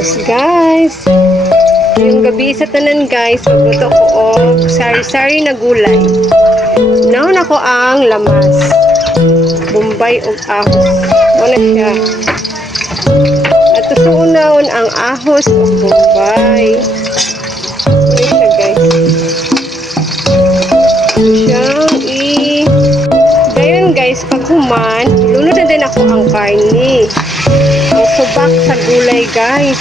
house, guys. Yung gabi sa tanan, guys, magluto ko og sari-sari na gulay. Naon ako ang lamas, bombay og ahos. Muna siya. At suunawon ang ahos ug bombay. Muna siya, guys. Dayon, guys, pag human, lunod na din ako ang karne. Ang subak sa gulay, guys.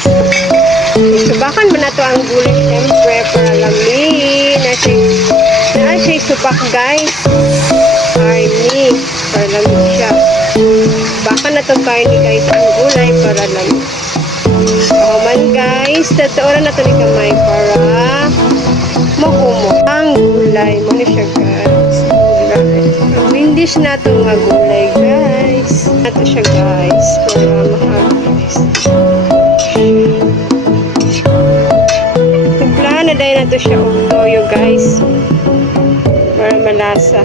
Subakan mo na to ang gulay, syempre, para lami. Na siya subak, guys. Karne, para lami siya. Subakan na tong karne, guys, ang gulay, para lami. Kahuman, guys, tatuoran na to ni kamay para mahumo ang gulay. Muna siya, guys. Gulay. Windish na to nga gulay, guys. Ito siya, guys, para mahal, guys. Timplahan na dahil na to siya og toyo, guys, para malasa.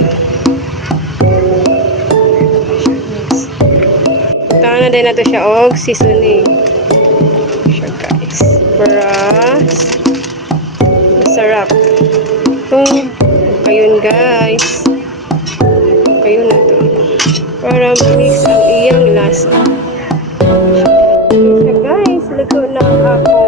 Timplahan na dahil na to siya og seasoning siya, guys, para masarap. Ayun, guys, ayun na to para mix ang iyang lasa. So guys, luto na ako